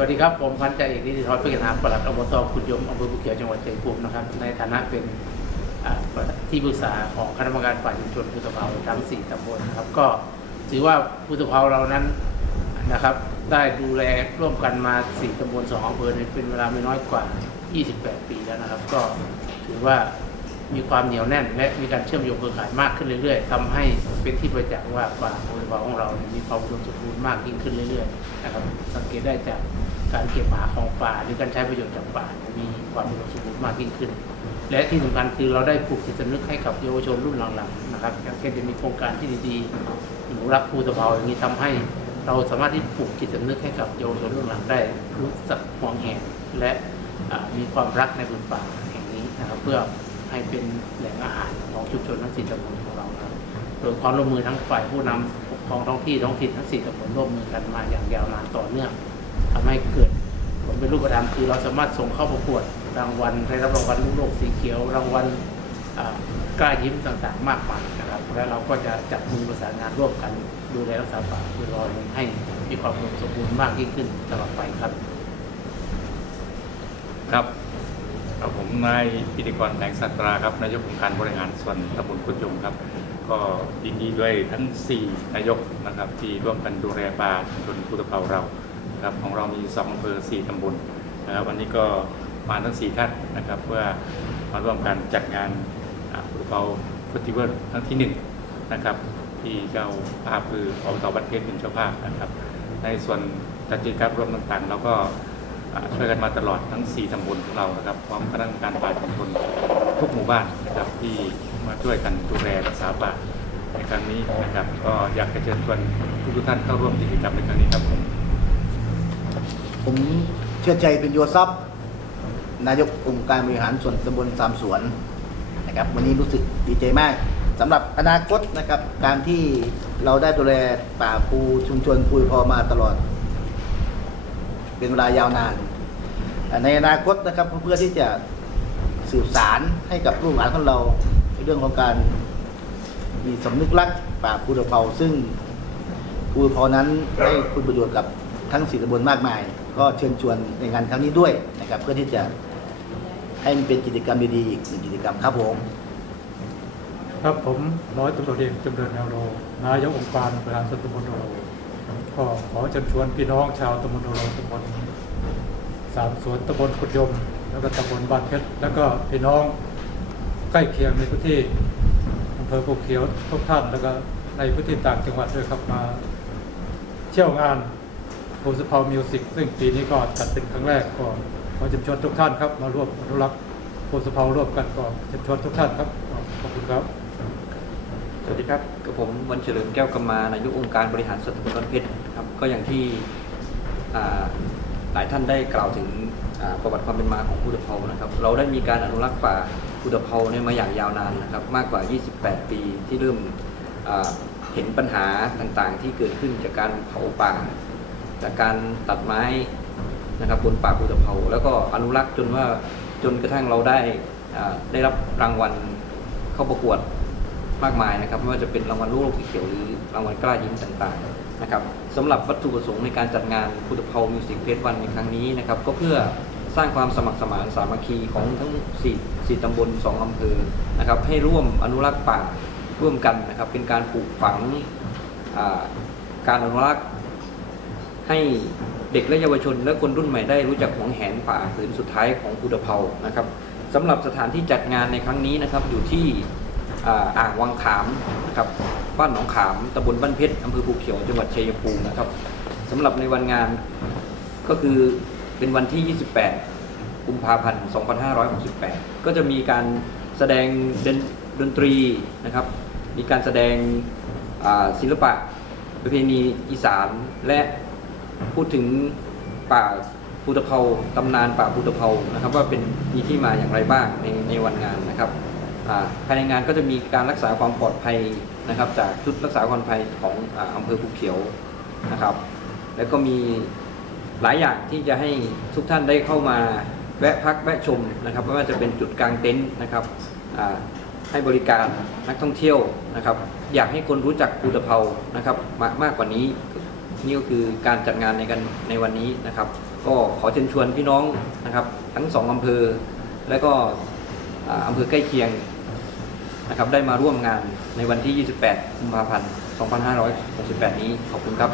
วัสดีครับผมพันจ่าเอกนิติธรเพื่อนหาปลัดอบตขุนยมอำเภอภูเขียวจังหวัดชัยภูมินะครับ ในฐานะเป็นที่ปรึกษาของคณะกรรมการฝ่ายชุมชนพุทธภาทั้ง 4ตำบลนะครับ ก็ถือว่าพุทธภาเรานั้นนะครับ ได้ดูแลร่วมกันมา 4ตำบล 2อำเภอในเป็นเวลาไม่น้อยกว่า 28 ปีแล้วนะครับ ก็ถือว่ามีความเหนียวแน่น และมีการเชื่อมโยงเครือข่ายมากขึ้นเรื่อย ๆทำให้เป็นที่ประจักษ์ว่าป่าพุทธภาของเราเนี่ยมีความอุดมสมบูรณ์มากยิ่งขึ้นเรื่อย ๆ นะครับ สังเกตได้จาก การเก็บหาของป่าหรือการใช้ประโยชน์จากป่าเนี่ยมีความอุดมสมบูรณ์มากยิ่งขึ้น และที่สำคัญคือเราได้ปลูกจิตสำนึกให้กับเยาวชนรุ่นหลังๆนะครับอย่างเช่นจะมีโครงการที่ดีๆหนูรักภูตะเภาอย่างนี้ทำให้เราสามารถที่ปลูกจิตสำนึกให้กับเยาวชนรุ่นหลังได้รู้สึกห่วงแหนและมีความรักในพื้นป่าแห่งนี้นะครับเพื่อให้เป็นแหล่งอาหารของชุมชนทั้งสี่ตำบลของเราครับโดยความร่วมมือทั้งฝ่ายผู้นำปกครองท้องที่ท้องถิ่นทั้งสี่ตำบลร่วมมือกันมาอย่างยาวนานต่อเนื่อง ทำให้เกิดผลเป็นรูปธรรมคือเราสามารถส่งเข้าประกวดรางวัลได้รับรางวัลลูกโลกสีเขียว รางวัลกล้ายิ้มต่างๆ มากมายนะครับและเราก็จะจับมือประสานงานร่วมกันดูแลรักษาป่าคือรอยให้มีความสมบูรณ์มากยิ่งขึ้นตลอดไปครับ ครับครับผมนายพิธีกรแสงสัตราครับนายกองค์การบริหารส่วนตำบลกุดยมครับ ก็ยินดีด้วยทั้ง 4 นายกนะครับที่ร่วมกันดูแลป่าชุมชนพุทธเภาเรา นะครับของเรามี2อำเภอ4ตำบลนะครับวันนี้ก็มาทั้ง4ท่านนะครับเพื่อมาร่วมกันจัดงานอ่าเภาฟสติวัลครั้งที่1นะครับที่เจ้าภาพคืออบตบันเพชรเป็นเจ้าภาพนะครับ ในส่วนจัดกิจกรรมร่วมต่างๆเราก็ช่วยกันมาตลอดทั้ง 4ตำบลของเรานะครับพร้อมคณะกรรมการป่าชุมชนทุกหมู่บ้านนะครับที่มาช่วยกันดูแลรักษาป่าในครั้งนี้นะครับ ก็อยากจะเชิญชวนทุกท่านเข้าร่วมกิจกรรมในครั้งนี้ครับผม ผมเชื่อใจเป็นโยทรัพย์นายกองค์การบริหารส่วนตำบลสามสวนนะครับ วันนี้รู้สึกดีใจมากสำหรับอนาคตนะครับ การที่เราได้ดูแลป่าภูชุมชนภูพอมาตลอด เป็นเวลายาวนาน ในอนาคตนะครับเพื่อที่จะสืบสารให้กับลูกหลานของเราในเรื่องของการมีสำนึกรักป่าภูตะเภาซึ่งภูพอนั้นได้คุณประโยชน์กับทั้งสี่ตำบลมากมาย ก็เชิญชวนในงานครั้งนี้ด้วยนะครับ เพื่อที่จะให้มันเป็นกิจกรรมดีๆอีกหนึ่งกิจกรรมครับผม ครับผมร้อยตำรวจเอกจำเริญแนวโรนายกองค์การบริหารส่วนตำบลโนโรก็ขอเชิญชวนพี่น้องชาวตำบลโนโรตำบลสามสวนตำบลกุดยม แล้วก็ตำบลบ้านเพชรแล้วก็พี่น้องใกล้เคียงในพื้นที่อำเภอภูเขียวทุกท่านแล้วก็ในพื้นที่ต่างจังหวัดด้วยครับมาเที่ยวงาน โพสพาวมิวสิกซึ่งปีนี้ก็จัดเป็นครั้งแรกก็ขอเชิญชวนทุกท่านครับ มาร่วมอนุรักษ์โพสพาวร่วมกันก็เชิญชวนทุกท่านครับ ขอบคุณครับ สวัสดีครับกับผมวันเฉลิมแก้วกำมานายกองค์การบริหารส่วนตำบลต้นเพชรครับก็อย่างที่หลายท่านได้กล่าวถึงประวัติความเป็นมาของพุทธเภานะครับเราได้มีการอนุรักษ์ป่าพุทธเภาเนี่ยมาอย่างยาวนานนะครับมากกว่า 28 ปีที่เริ่มเห็นปัญหาต่างๆ ที่เกิดขึ้นจากการเผาป่า จากการตัดไม้นะครับบนป่าพุทธเภาแล้วก็อนุรักษ์จนว่าจนกระทั่งเราได้ได้รับรางวัลเข้าประกวดมากมายนะครับไม่ว่าจะเป็นรางวัลลูกโลกสีเขียวหรือรางวัลกล้ายิ้มต่างๆนะครับสำหรับวัตถุประสงค์ในการจัดงานพุทธเพามิวสิกเฟสวันในครั้งนี้นะครับก็เพื่อสร้างความสมัครสมานสามัคคีของทั้ง4 4ตำบล 2 อำเภอนะครับให้ร่วมอนุรักษ์ป่าร่วมกันนะครับเป็นการปลูกฝังการอนุรักษ์ ให้เด็กและเยาวชน และคนรุ่นใหม่ได้รู้จักหวงแหนป่าผืนสุดท้ายของภูตะเภานะครับสำหรับสถานที่จัดงานในครั้งนี้นะครับอยู่ที่อ่าอางวังขามนะครับบ้านหนองขามตำบลบ้านเพชรอำเภอภูเขียวจังหวัดชัยภูมินะครับสำหรับในวันงานก็คือเป็นวันที่ 28 กุมภาพันธ์ 2568 ก็จะมีการแสดงดนดนตรีนะครับ มีการแสดงศิลปะประเพณีอีสานและ พูดถึงป่าภูตะเภาตำนานป่าภูตะเภานะครับ ว่าเป็นมีที่มาอย่างไรบ้างในในวันงานนะครับภายในงานก็จะมีการรักษาความปลอดภัยนะครับ จากชุดรักษาความปลอดภัยของอำเภอภูเขียวนะครับ แล้วก็มีหลายอย่างที่จะให้ทุกท่านได้เข้ามาแวะพักแวะชมนะครับไม่ว่าจะเป็นจุดกลางเต็นท์นะครับให้บริการนักท่องเที่ยวนะครับ อยากให้คนรู้จักภูตะเภานะครับมามากกว่านี้ นี่ก็คือการจัดงานในกันในวันนี้นะครับ ก็ขอเชิญชวนพี่น้องนะครับ ทั้งสองอำเภอ และก็อ่าอำเภอใกล้เคียงนะครับได้มาร่วมงานในวันที่ 28 กุมภาพันธ์ 2568 นี้ขอบคุณครับ